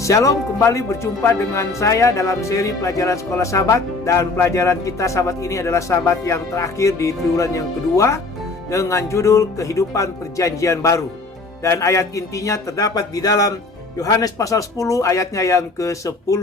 Shalom, kembali berjumpa dengan saya dalam seri pelajaran Sekolah Sabat. Dan pelajaran kita Sabat ini adalah Sabat yang terakhir di triwulan yang kedua dengan judul Kehidupan Perjanjian Baru. Dan ayat intinya terdapat di dalam Yohanes pasal 10 ayatnya yang ke-10.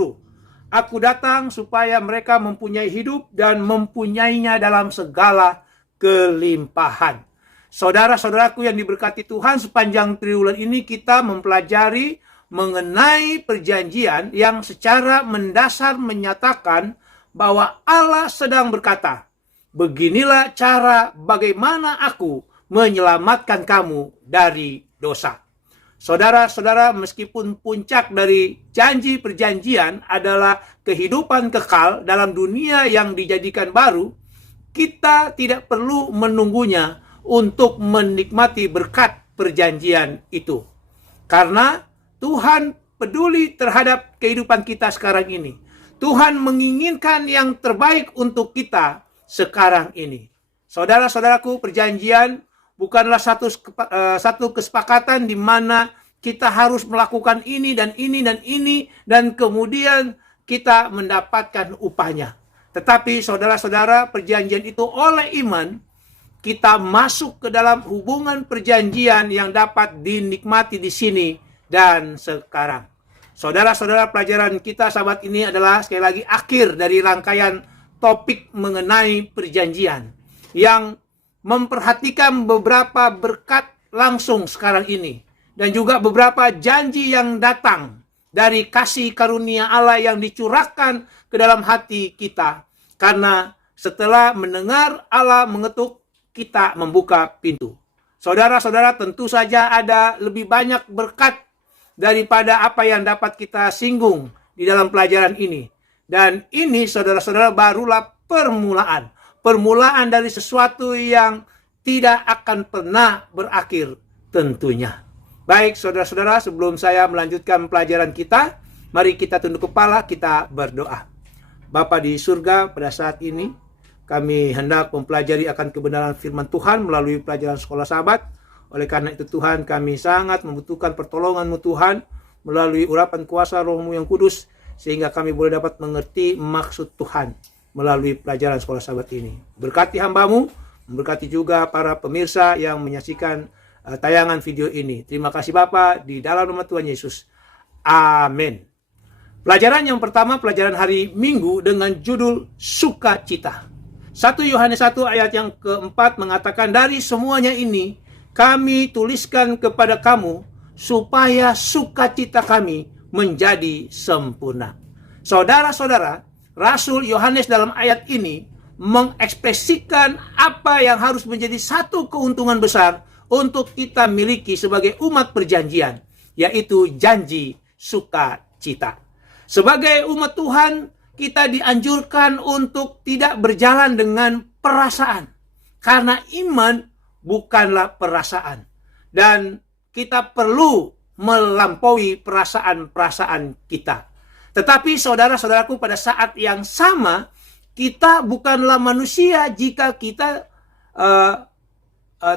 Aku datang supaya mereka mempunyai hidup dan mempunyainya dalam segala kelimpahan. Saudara-saudaraku yang diberkati Tuhan, sepanjang triwulan ini kita mempelajari mengenai perjanjian yang secara mendasar menyatakan bahwa Allah sedang berkata, beginilah cara bagaimana aku menyelamatkan kamu dari dosa. Saudara-saudara, meskipun puncak dari janji perjanjian adalah kehidupan kekal dalam dunia yang dijadikan baru, kita tidak perlu menunggunya untuk menikmati berkat perjanjian itu. Karena Tuhan peduli terhadap kehidupan kita sekarang ini. Tuhan menginginkan yang terbaik untuk kita sekarang ini. Saudara-saudaraku, perjanjian bukanlah satu kesepakatan di mana kita harus melakukan ini dan ini dan ini dan kemudian kita mendapatkan upahnya. Tetapi saudara-saudara, perjanjian itu oleh iman kita masuk ke dalam hubungan perjanjian yang dapat dinikmati di sini dan sekarang. Saudara-saudara, pelajaran kita Sabat ini adalah sekali lagi akhir dari rangkaian topik mengenai perjanjian yang memperhatikan beberapa berkat langsung sekarang ini dan juga beberapa janji yang datang dari kasih karunia Allah yang dicurahkan ke dalam hati kita. Karena setelah mendengar Allah mengetuk, kita membuka pintu. Saudara-saudara, tentu saja ada lebih banyak berkat daripada apa yang dapat kita singgung di dalam pelajaran ini. Dan ini, saudara-saudara, barulah permulaan. Permulaan dari sesuatu yang tidak akan pernah berakhir tentunya. Baik, saudara-saudara, sebelum saya melanjutkan pelajaran kita, mari kita tunduk kepala, kita berdoa. Bapa di surga, pada saat ini kami hendak mempelajari akan kebenaran firman Tuhan melalui pelajaran Sekolah Sabat. Oleh karena itu Tuhan, kami sangat membutuhkan pertolongan-Mu Tuhan melalui urapan kuasa Roh-Mu yang kudus, sehingga kami boleh dapat mengerti maksud Tuhan melalui pelajaran Sekolah Sabat ini. Berkati hamba-Mu, memberkati juga para pemirsa yang menyaksikan tayangan video ini. Terima kasih Bapa, di dalam nama Tuhan Yesus. Amin. Pelajaran yang pertama, pelajaran hari Minggu dengan judul Sukacita. 1 Yohanes 1 ayat yang keempat mengatakan, dari semuanya ini kami tuliskan kepada kamu supaya sukacita kami menjadi sempurna. Saudara-saudara, Rasul Yohanes dalam ayat ini mengekspresikan apa yang harus menjadi satu keuntungan besar untuk kita miliki sebagai umat perjanjian, yaitu janji sukacita. Sebagai umat Tuhan, kita dianjurkan untuk tidak berjalan dengan perasaan, karena iman bukanlah perasaan. Dan kita perlu melampaui perasaan-perasaan kita. Tetapi saudara-saudaraku, pada saat yang sama, kita bukanlah manusia jika kita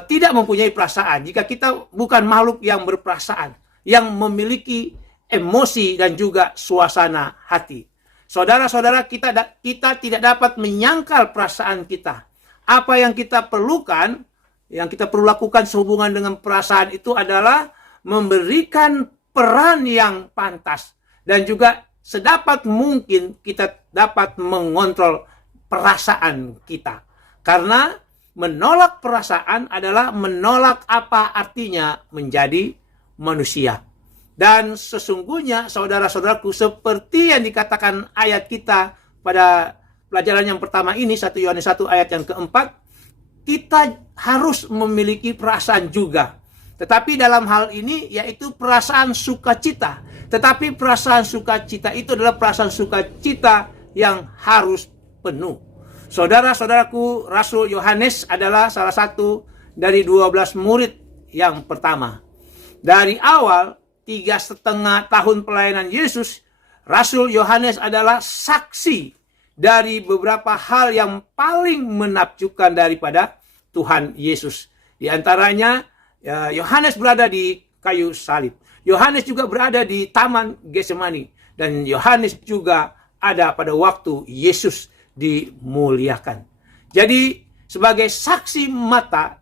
tidak mempunyai perasaan. Jika kita bukan makhluk yang berperasaan, yang memiliki emosi dan juga suasana hati. Saudara-saudara, kita tidak dapat menyangkal perasaan kita. Apa yang kita perlukan, yang kita perlu lakukan sehubungan dengan perasaan itu adalah memberikan peran yang pantas. Dan juga sedapat mungkin kita dapat mengontrol perasaan kita. Karena menolak perasaan adalah menolak apa artinya menjadi manusia. Dan sesungguhnya saudara-saudaraku, seperti yang dikatakan ayat kita pada pelajaran yang pertama ini, 1 Yohanes 1 ayat yang keempat, kita harus memiliki perasaan juga. Tetapi dalam hal ini yaitu perasaan sukacita. Tetapi perasaan sukacita itu adalah perasaan sukacita yang harus penuh. Saudara-saudaraku, Rasul Yohanes adalah salah satu dari 12 murid yang pertama. Dari awal 3,5 tahun pelayanan Yesus, Rasul Yohanes adalah saksi dari beberapa hal yang paling menakjubkan daripada Tuhan Yesus. Di antaranya, Yohanes berada di kayu salib. Yohanes juga berada di Taman Getsemani. Dan Yohanes juga ada pada waktu Yesus dimuliakan. Jadi sebagai saksi mata,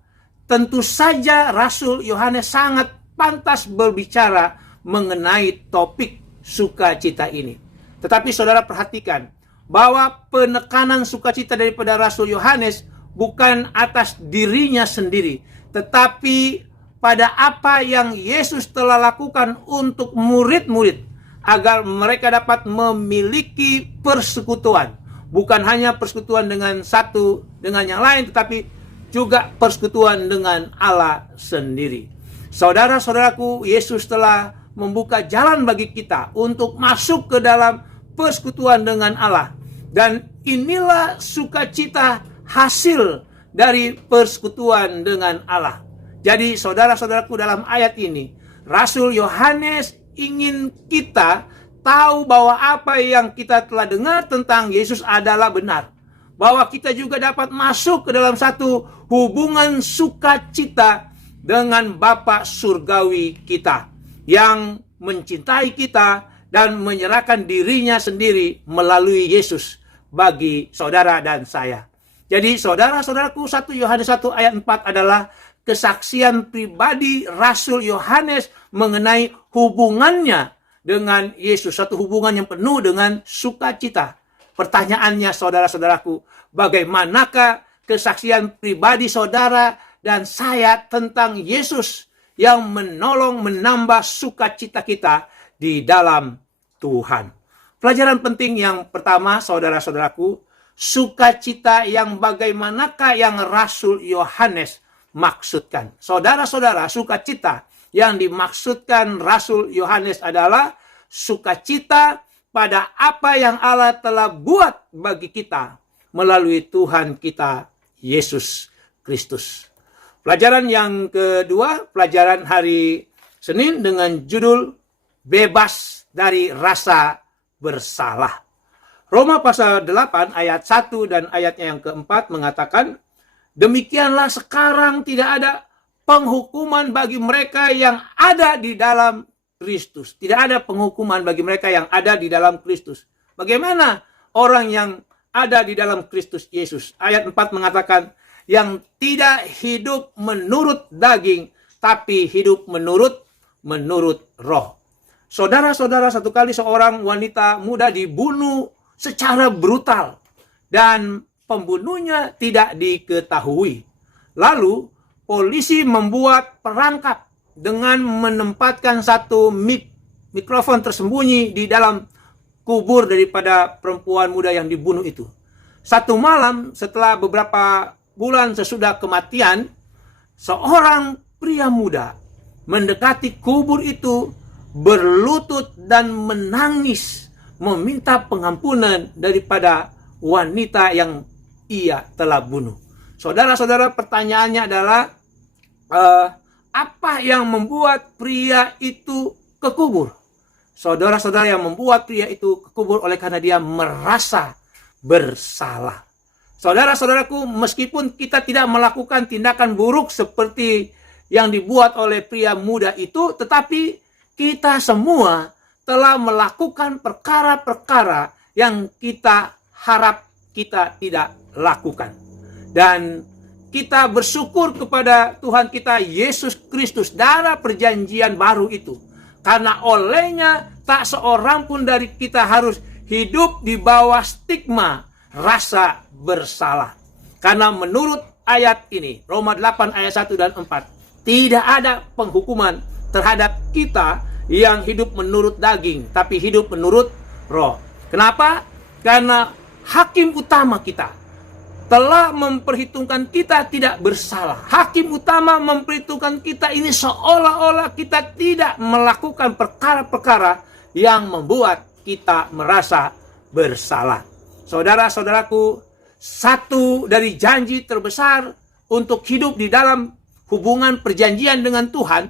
tentu saja Rasul Yohanes sangat pantas berbicara mengenai topik sukacita ini. Tetapi saudara perhatikan bahwa penekanan sukacita daripada Rasul Yohanes bukan atas dirinya sendiri, tetapi pada apa yang Yesus telah lakukan untuk murid-murid agar mereka dapat memiliki persekutuan. Bukan hanya persekutuan dengan satu dengan yang lain, tetapi juga persekutuan dengan Allah sendiri. Saudara-saudaraku, Yesus telah membuka jalan bagi kita untuk masuk ke dalam persekutuan dengan Allah. Dan inilah sukacita hasil dari persekutuan dengan Allah. Jadi saudara-saudaraku, dalam ayat ini Rasul Yohanes ingin kita tahu bahwa apa yang kita telah dengar tentang Yesus adalah benar. Bahwa kita juga dapat masuk ke dalam satu hubungan sukacita dengan Bapa surgawi kita yang mencintai kita dan menyerahkan dirinya sendiri melalui Yesus bagi saudara dan saya. Jadi saudara-saudaraku, 1 Yohanes 1 ayat 4 adalah kesaksian pribadi Rasul Yohanes mengenai hubungannya dengan Yesus. Satu hubungan yang penuh dengan sukacita. Pertanyaannya saudara-saudaraku, bagaimanakah kesaksian pribadi saudara dan saya tentang Yesus yang menolong menambah sukacita kita di dalam Tuhan? Pelajaran penting yang pertama saudara-saudaraku, sukacita yang bagaimanakah yang Rasul Yohanes maksudkan. Saudara-saudara, sukacita yang dimaksudkan Rasul Yohanes adalah sukacita pada apa yang Allah telah buat bagi kita melalui Tuhan kita Yesus Kristus. Pelajaran yang kedua, pelajaran hari Senin dengan judul bebas dari rasa bersalah. Roma pasal 8 ayat 1 dan ayatnya yang keempat mengatakan, demikianlah sekarang tidak ada penghukuman bagi mereka yang ada di dalam Kristus. Tidak ada penghukuman bagi mereka yang ada di dalam Kristus. Bagaimana orang yang ada di dalam Kristus Yesus? Ayat 4 mengatakan, yang tidak hidup menurut daging, tapi hidup menurut roh. Saudara-saudara, satu kali seorang wanita muda dibunuh secara brutal dan pembunuhnya tidak diketahui. Lalu polisi membuat perangkap dengan menempatkan satu mikrofon tersembunyi di dalam kubur daripada perempuan muda yang dibunuh itu. Satu malam setelah beberapa bulan sesudah kematian, seorang pria muda mendekati kubur itu, berlutut dan menangis meminta pengampunan daripada wanita yang ia telah bunuh. Saudara-saudara, pertanyaannya adalah apa yang membuat pria itu ke kubur? Saudara-saudara, yang membuat pria itu ke kubur oleh karena dia merasa bersalah. Saudara-saudaraku, meskipun kita tidak melakukan tindakan buruk seperti yang dibuat oleh pria muda itu, tetapi kita semua telah melakukan perkara-perkara yang kita harap kita tidak lakukan. Dan kita bersyukur kepada Tuhan kita Yesus Kristus, darah perjanjian baru itu. Karena olehnya tak seorang pun dari kita harus hidup di bawah stigma rasa bersalah. Karena menurut ayat ini, Roma 8 ayat 1 dan 4, tidak ada penghukuman terhadap kita yang hidup menurut daging, tapi hidup menurut roh. Kenapa? Karena hakim utama kita telah memperhitungkan kita tidak bersalah. Hakim utama memperhitungkan kita ini seolah-olah kita tidak melakukan perkara-perkara yang membuat kita merasa bersalah. Saudara-saudaraku, satu dari janji terbesar untuk hidup di dalam hubungan perjanjian dengan Tuhan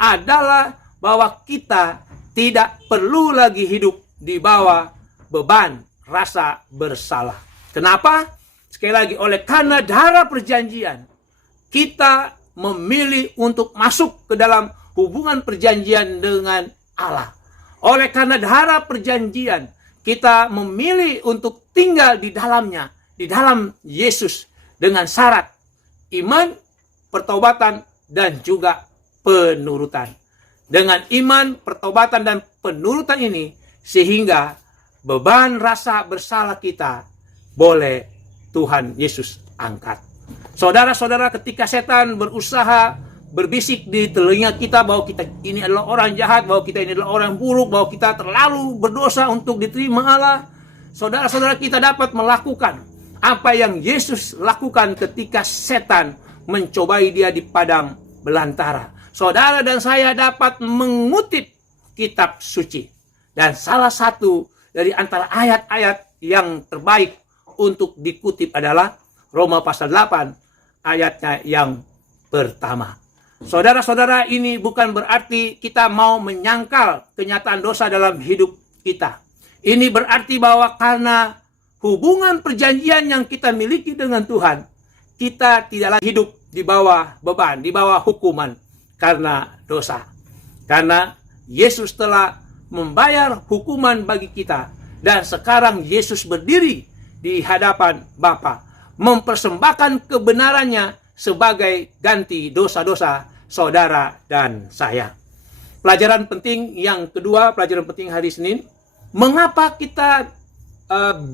adalah bahwa kita tidak perlu lagi hidup di bawah beban rasa bersalah. Kenapa? Sekali lagi, oleh karena darah perjanjian, kita memilih untuk masuk ke dalam hubungan perjanjian dengan Allah. Oleh karena darah perjanjian, kita memilih untuk tinggal di dalamnya, di dalam Yesus, dengan syarat iman, pertobatan, dan juga penurutan. Dengan iman, pertobatan, dan penurutan ini, sehingga beban rasa bersalah kita boleh Tuhan Yesus angkat. Saudara-saudara, ketika setan berusaha berbisik di telinga kita bahwa kita ini adalah orang jahat, bahwa kita ini adalah orang buruk, bahwa kita terlalu berdosa untuk diterima Allah, saudara-saudara, kita dapat melakukan apa yang Yesus lakukan ketika setan mencobai dia di padang belantara. Saudara dan saya dapat mengutip kitab suci. Dan salah satu dari antara ayat-ayat yang terbaik untuk dikutip adalah Roma pasal 8 ayatnya yang pertama. Saudara-saudara, ini bukan berarti kita mau menyangkal kenyataan dosa dalam hidup kita. Ini berarti bahwa karena hubungan perjanjian yang kita miliki dengan Tuhan, kita tidak lagi hidup di bawah beban, di bawah hukuman karena dosa. Karena Yesus telah membayar hukuman bagi kita, dan sekarang Yesus berdiri di hadapan Bapa, mempersembahkan kebenarannya sebagai ganti dosa-dosa saudara dan saya. Pelajaran penting yang kedua, pelajaran penting hari Senin, mengapa kita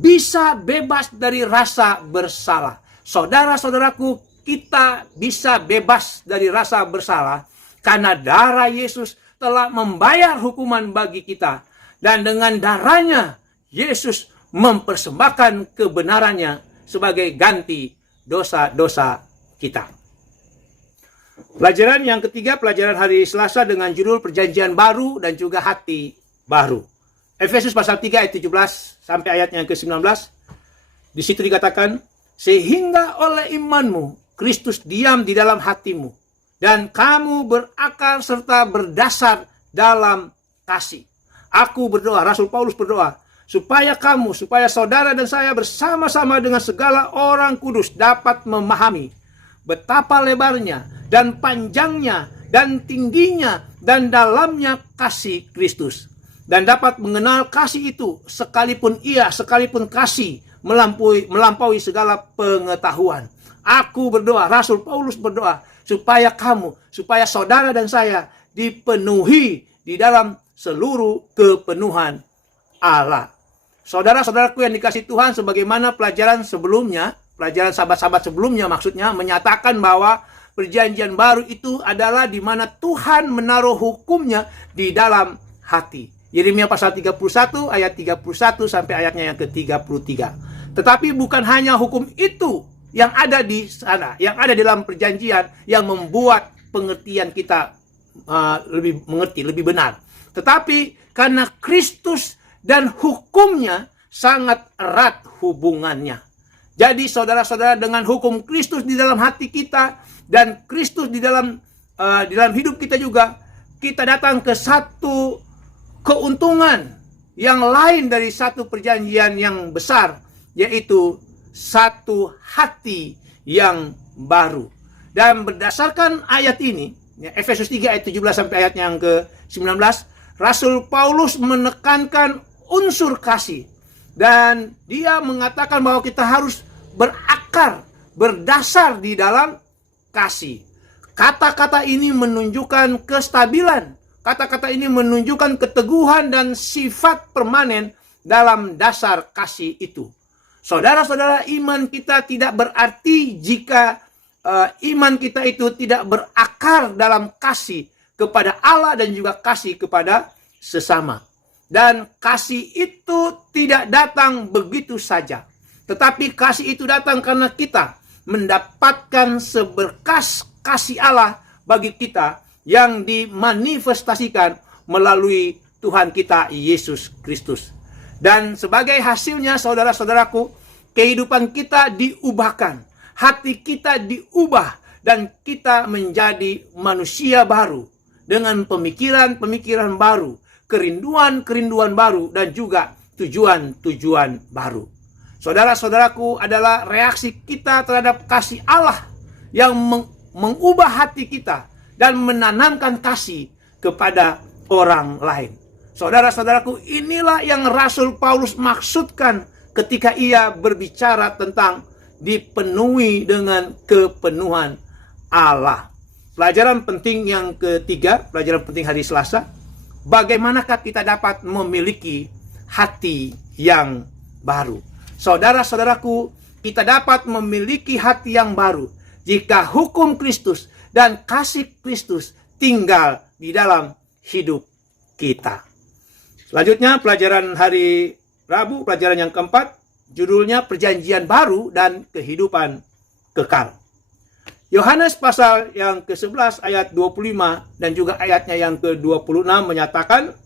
bisa bebas dari rasa bersalah. Saudara-saudaraku, kita bisa bebas dari rasa bersalah karena darah Yesus telah membayar hukuman bagi kita, dan dengan darahnya Yesus mempersembahkan kebenarannya sebagai ganti dosa-dosa kita. Pelajaran yang ketiga, pelajaran hari Selasa dengan judul Perjanjian Baru dan juga Hati Baru. Efesus pasal 3 ayat 17 sampai ayat yang ke-19. Di situ dikatakan, sehingga oleh imanmu Kristus diam di dalam hatimu, dan kamu berakar serta berdasar dalam kasih. Aku berdoa, Rasul Paulus berdoa, supaya saudara dan saya bersama-sama dengan segala orang kudus dapat memahami betapa lebarnya dan panjangnya dan tingginya dan dalamnya kasih Kristus, dan dapat mengenal kasih itu sekalipun kasih melampaui segala pengetahuan. Aku berdoa, Rasul Paulus berdoa, supaya saudara dan saya dipenuhi di dalam seluruh kepenuhan Allah. Saudara-saudaraku yang dikasihi Tuhan, sebagaimana pelajaran sebelumnya, pelajaran sahabat-sahabat sebelumnya maksudnya, menyatakan bahwa perjanjian baru itu adalah di mana Tuhan menaruh hukumnya di dalam hati. Yeremia pasal 31 ayat 31 sampai ayatnya yang ke-33. Tetapi bukan hanya hukum itu yang ada di sana, yang ada dalam perjanjian, yang membuat pengertian kita lebih mengerti, lebih benar. Tetapi karena Kristus dan hukumnya sangat erat hubungannya. Jadi saudara-saudara, dengan hukum Kristus di dalam hati kita dan Kristus di dalam hidup kita juga, kita datang ke satu keuntungan yang lain dari satu perjanjian yang besar, yaitu satu hati yang baru. Dan berdasarkan ayat ini, Efesus 3 ayat 17 sampai ayat yang ke-19, Rasul Paulus menekankan unsur kasih, dan dia mengatakan bahwa kita harus berakar, berdasar di dalam kasih. Kata-kata ini menunjukkan kestabilan. Kata-kata ini menunjukkan keteguhan dan sifat permanen dalam dasar kasih itu. Saudara-saudara, iman kita tidak berarti jika iman kita itu tidak berakar dalam kasih kepada Allah dan juga kasih kepada sesama. Dan kasih itu tidak datang begitu saja, tetapi kasih itu datang karena kita mendapatkan seberkas kasih Allah bagi kita yang dimanifestasikan melalui Tuhan kita Yesus Kristus. Dan sebagai hasilnya, saudara-saudaraku, kehidupan kita diubahkan, hati kita diubah, dan kita menjadi manusia baru dengan pemikiran-pemikiran baru, kerinduan-kerinduan baru, dan juga tujuan-tujuan baru. Saudara-saudaraku, adalah reaksi kita terhadap kasih Allah yang mengubah hati kita, dan menanamkan kasih kepada orang lain. Saudara-saudaraku, inilah yang Rasul Paulus maksudkan ketika ia berbicara tentang dipenuhi dengan kepenuhan Allah. Pelajaran penting yang ketiga, pelajaran penting hari Selasa, bagaimanakah kita dapat memiliki hati yang baru? Saudara-saudaraku, kita dapat memiliki hati yang baru jika hukum Kristus dan kasih Kristus tinggal di dalam hidup kita. Selanjutnya, pelajaran hari Rabu, pelajaran yang keempat, judulnya Perjanjian Baru dan Kehidupan Kekal. Yohanes pasal yang ke-11 ayat 25 dan juga ayatnya yang ke-26 menyatakan,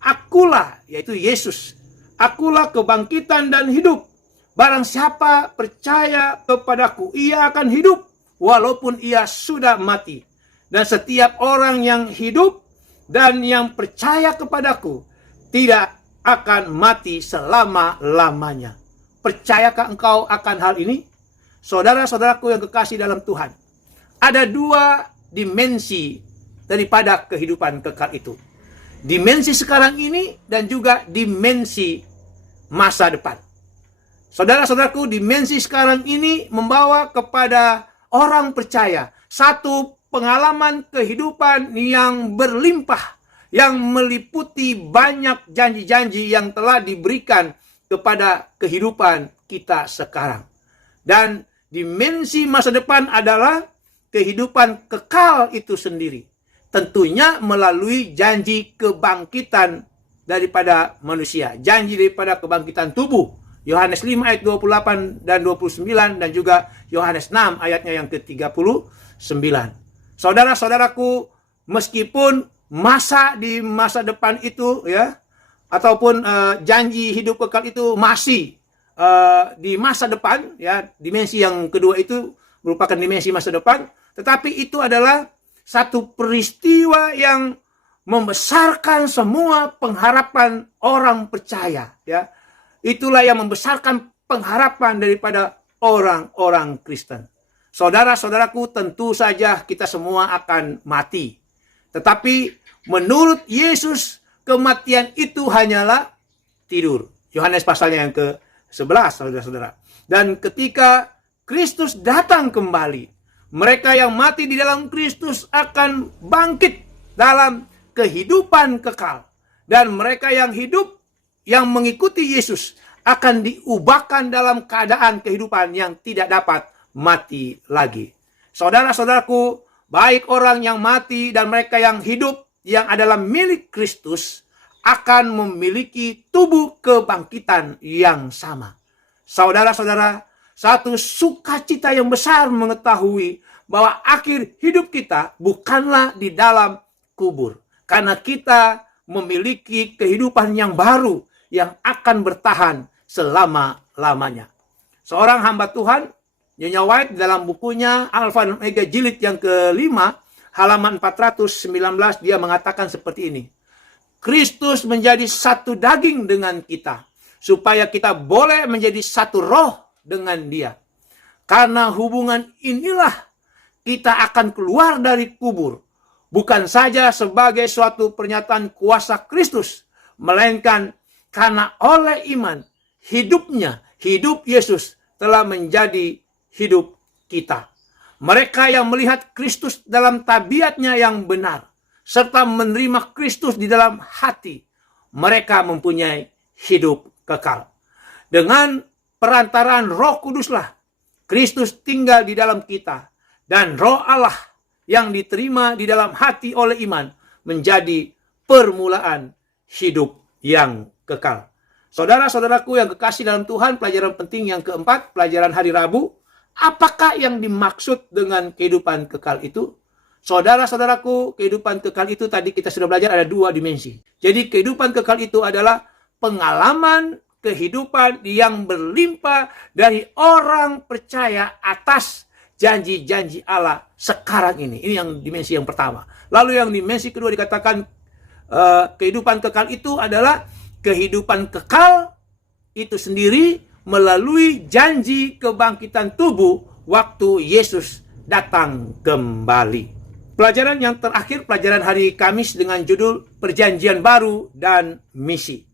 Akulah, yaitu Yesus, akulah kebangkitan dan hidup. Barang siapa percaya kepadaku, ia akan hidup walaupun ia sudah mati. Dan setiap orang yang hidup dan yang percaya kepadaku tidak akan mati selama-lamanya. Percayakah engkau akan hal ini? Saudara-saudaraku yang kekasih dalam Tuhan, ada dua dimensi daripada kehidupan kekal itu. Dimensi sekarang ini dan juga dimensi masa depan. Saudara-saudaraku, dimensi sekarang ini membawa kepada orang percaya satu pengalaman kehidupan yang berlimpah, yang meliputi banyak janji-janji yang telah diberikan kepada kehidupan kita sekarang. Dan dimensi masa depan adalah kehidupan kekal itu sendiri. Tentunya melalui janji kebangkitan daripada manusia. Janji daripada kebangkitan tubuh. Yohanes 5 ayat 28 dan 29 dan juga Yohanes 6 ayatnya yang ke-39. Saudara-saudaraku, meskipun di masa depan itu ya, ataupun janji hidup kekal itu masih di masa depan ya, dimensi yang kedua itu merupakan dimensi masa depan, tetapi itu adalah satu peristiwa yang membesarkan semua pengharapan orang percaya ya. Itulah yang membesarkan pengharapan daripada orang-orang Kristen. Saudara-saudaraku, tentu saja kita semua akan mati. Tetapi menurut Yesus, kematian itu hanyalah tidur. Yohanes pasalnya yang ke-11, saudara-saudara. Dan ketika Kristus datang kembali, mereka yang mati di dalam Kristus akan bangkit dalam kehidupan kekal. Dan mereka yang hidup, yang mengikuti Yesus, akan diubahkan dalam keadaan kehidupan yang tidak dapat mati lagi. Saudara-saudaraku, baik orang yang mati dan mereka yang hidup, yang adalah milik Kristus, akan memiliki tubuh kebangkitan yang sama. Saudara-saudara, satu sukacita yang besar mengetahui bahwa akhir hidup kita bukanlah di dalam kubur. Karena kita memiliki kehidupan yang baru yang akan bertahan selama-lamanya. Seorang hamba Tuhan, Nyonya White, dalam bukunya Alfa dan Omega jilid yang ke-5, halaman 419, dia mengatakan seperti ini. Kristus menjadi satu daging dengan kita, supaya kita boleh menjadi satu roh dengan dia. Karena hubungan inilah kita akan keluar dari kubur. Bukan saja sebagai suatu pernyataan kuasa Kristus, melainkan karena oleh iman, hidup Yesus telah menjadi hidup kita. Mereka yang melihat Kristus dalam tabiatnya yang benar, serta menerima Kristus di dalam hati, mereka mempunyai hidup kekal. Dengan perantaraan Roh Kuduslah, Kristus tinggal di dalam kita, dan Roh Allah yang diterima di dalam hati oleh iman menjadi permulaan hidup yang kekal. Saudara-saudaraku yang kekasih dalam Tuhan, pelajaran penting yang keempat, pelajaran hari Rabu. Apakah yang dimaksud dengan kehidupan kekal itu? Saudara-saudaraku, kehidupan kekal itu tadi kita sudah belajar ada dua dimensi. Jadi kehidupan kekal itu adalah pengalaman kehidupan yang berlimpah dari orang percaya atas janji-janji Allah sekarang ini. Ini yang dimensi yang pertama. Lalu yang dimensi kedua dikatakan kehidupan kekal itu adalah kehidupan kekal itu sendiri melalui janji kebangkitan tubuh waktu Yesus datang kembali. Pelajaran yang terakhir, pelajaran hari Kamis dengan judul Perjanjian Baru dan Misi.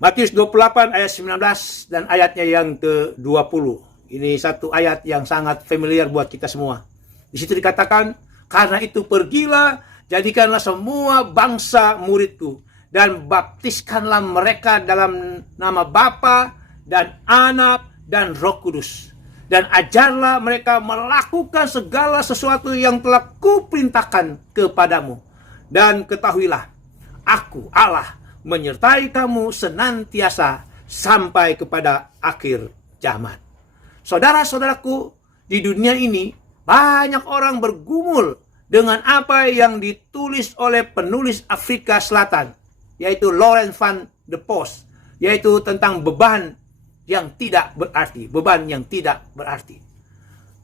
Matius 28 ayat 19 dan ayatnya yang ke-20. Ini satu ayat yang sangat familiar buat kita semua. Di situ dikatakan, karena itu pergilah, jadikanlah semua bangsa muridku, dan baptiskanlah mereka dalam nama Bapa dan Anak dan Roh Kudus. Dan ajarlah mereka melakukan segala sesuatu yang telah kuperintahkan kepadamu. Dan ketahuilah, aku Allah menyertai kamu senantiasa sampai kepada akhir zaman. Saudara-saudaraku, di dunia ini banyak orang bergumul dengan apa yang ditulis oleh penulis Afrika Selatan, yaitu Laurens van der Post, yaitu tentang beban yang tidak berarti. Beban yang tidak berarti.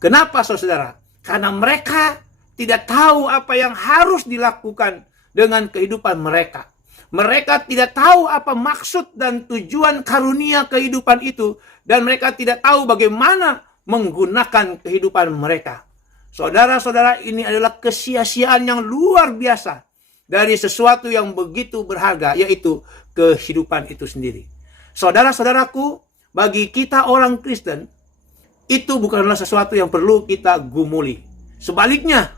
Kenapa, saudara? Karena mereka tidak tahu apa yang harus dilakukan dengan kehidupan mereka. Mereka tidak tahu apa maksud dan tujuan karunia kehidupan itu. Dan mereka tidak tahu bagaimana menggunakan kehidupan mereka. Saudara-saudara, ini adalah kesia-siaan yang luar biasa dari sesuatu yang begitu berharga, yaitu kehidupan itu sendiri. Saudara-saudaraku, bagi kita orang Kristen, itu bukanlah sesuatu yang perlu kita gumuli. Sebaliknya,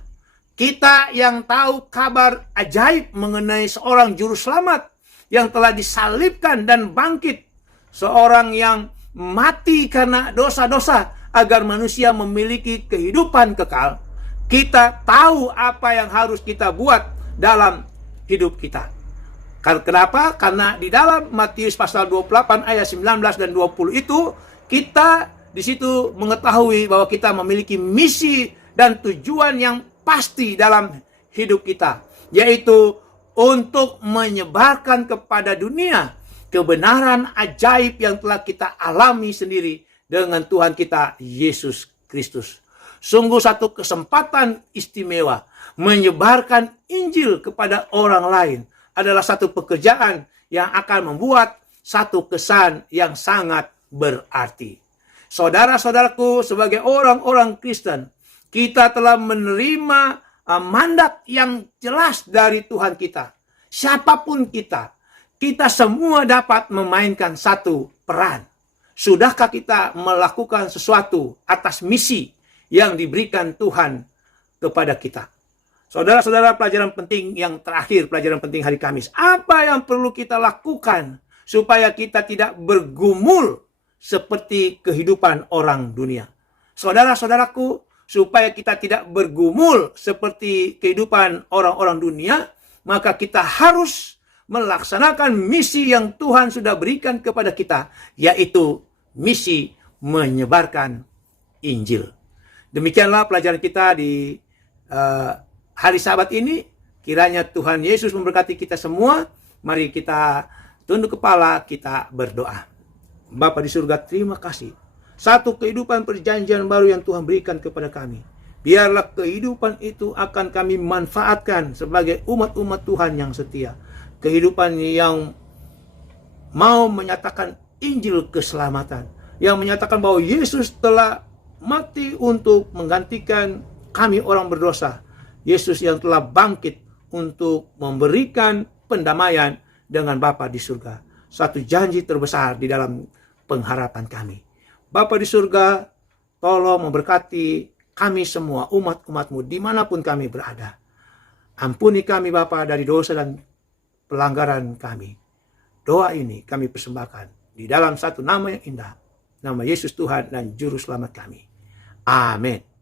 kita yang tahu kabar ajaib mengenai seorang juru selamat yang telah disalibkan dan bangkit, seorang yang mati karena dosa-dosa agar manusia memiliki kehidupan kekal, kita tahu apa yang harus kita buat dalam hidup kita. Kenapa? Karena di dalam Matius pasal 28 ayat 19 dan 20 itu, kita di situ mengetahui bahwa kita memiliki misi dan tujuan yang pasti dalam hidup kita, yaitu untuk menyebarkan kepada dunia kebenaran ajaib yang telah kita alami sendiri dengan Tuhan kita Yesus Kristus. Sungguh satu kesempatan istimewa menyebarkan Injil kepada orang lain adalah satu pekerjaan yang akan membuat satu kesan yang sangat berarti. Saudara-saudaraku, sebagai orang-orang Kristen, kita telah menerima mandat yang jelas dari Tuhan kita. Siapapun kita semua dapat memainkan satu peran. Sudahkah kita melakukan sesuatu atas misi yang diberikan Tuhan kepada kita? Saudara-saudara, pelajaran penting yang terakhir, pelajaran penting hari Kamis. Apa yang perlu kita lakukan supaya kita tidak bergumul seperti kehidupan orang dunia? Saudara-saudaraku, supaya kita tidak bergumul seperti kehidupan orang-orang dunia, maka kita harus melaksanakan misi yang Tuhan sudah berikan kepada kita, yaitu misi menyebarkan Injil. Demikianlah pelajaran kita di hari Sabat ini. Kiranya Tuhan Yesus memberkati kita semua. Mari kita tunduk kepala, kita berdoa. Bapa di surga, terima kasih. Satu kehidupan perjanjian baru yang Tuhan berikan kepada kami. Biarlah kehidupan itu akan kami manfaatkan sebagai umat-umat Tuhan yang setia. Kehidupan yang mau menyatakan Injil keselamatan. Yang menyatakan bahwa Yesus telah mati untuk menggantikan kami orang berdosa. Yesus yang telah bangkit untuk memberikan pendamaian dengan Bapa di surga. Satu janji terbesar di dalam pengharapan kami. Bapa di surga, tolong memberkati kami semua, umat-umat-Mu, dimanapun kami berada. Ampuni kami Bapa dari dosa dan pelanggaran kami. Doa ini kami persembahkan di dalam satu nama yang indah, nama Yesus Tuhan dan Juru Selamat kami. Amin.